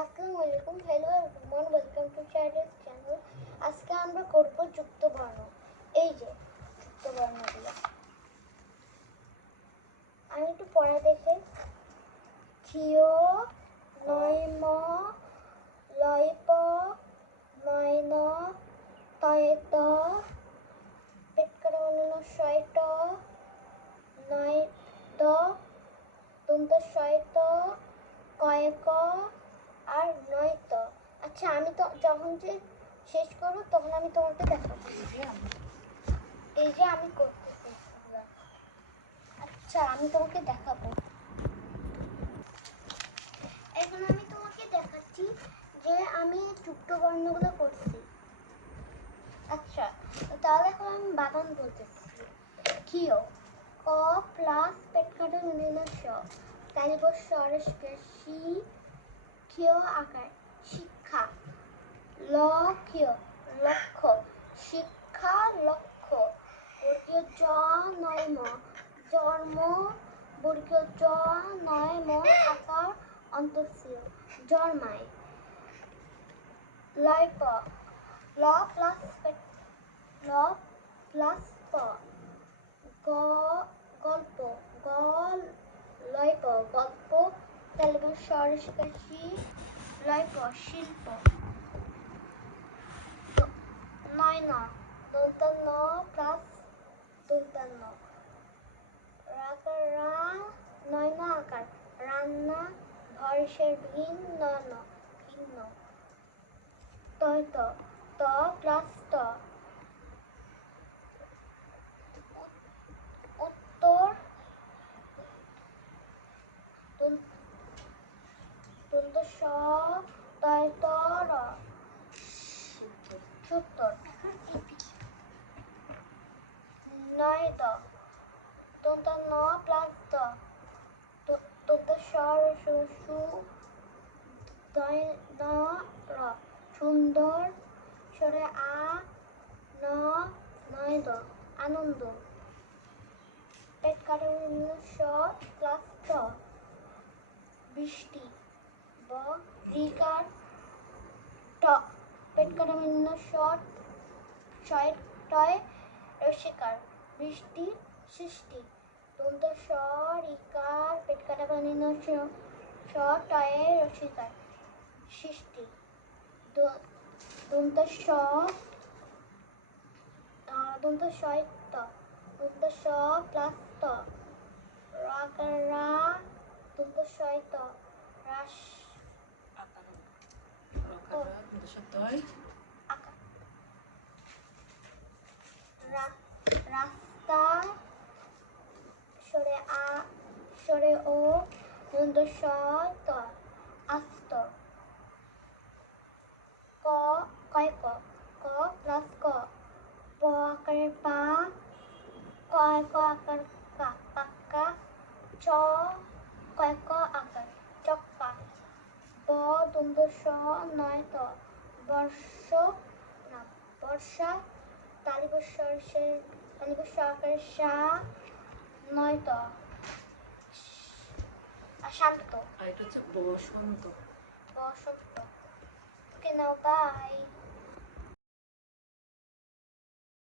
আসসালামু আলাইকুম, hello everyone, welcome to child's channel. আজকে আমরা করব যুক্ত বর্ণ। এই যে যুক্ত বর্ণগুলো আমি একটু পড়া দেখে থিও নয় ম লয় প নয় ন তয় ত পেট করে বানানো শয় ট নয় দ দন্ত শয় ত কয় ক আর নয়তো। আচ্ছা, আমি তো যখন যে শেষ করবো তখন আমি তোমাকে দেখাবো। এই যে আমি করতেছি। আচ্ছা, আমি তোমাকে দেখাবো। এখন আমি তোমাকে দেখাচ্ছি যে আমি যুক্ত বর্ণগুলো করছি। আচ্ছা, তাহলে এখন আমি বানান বলতেছি। কিও ক প্লাস পেট কাটা স তালিব সরেশকে শি ক্ষীয় আকার শিক্ষা লক্ষ্য লক্ষ্য শিক্ষা লক্ষ্য বর্গীয় জ নয় ম জন্ম বর্গীয় জ নয় ম আকার অন্তঃসীয় জন্মায় লয় প ল প্লাস ল প্লাস প গল্প গল লয় প গল্প তালিকা সরস্বতী লয় প শিল্প নয় ন দন্তান ন প্লাস দন্তান ন রাকার রা নয় ন আকার রান্না ভরসের ভিন্ন ন ভিন্ন তয় ত প্লাস ত উত্তর দন্ত স তয় ত র সত্তর নয় দ দন্ত ন প্লাস দ দন্ত স সু দয় ন র সুন্দর সরে আ ন নয় দ আনন্দ পেট কাটা স প্লাস ত বৃষ্টি ব রিকার ট পেট কাটা শট ছয় টয় রসিকার বৃষ্টি সৃষ্টি দন্ত স রিকার পেট কাটা স টয়ে রসিকার সৃষ্টি দন্ত স দন্ত শয় ত দন্ত স প্লাস ত রাকার রা দন্ত শয় ত রাস রাস্তা সরে আ সরে ও দন্ত স ত আস্ত ক কয় ক ক প্লাস ক প আকারের পা কয় ক আকার কা পাক্কা চ কয় ক আকার চক্কা ব দন্ত স নয় ত বর্ষ না বর্ষা তালিবস্ব আকারের সা নয় ত শান্ত এটা হচ্ছে বসন্ত। বসন্ত। ওকে, নাও বাই।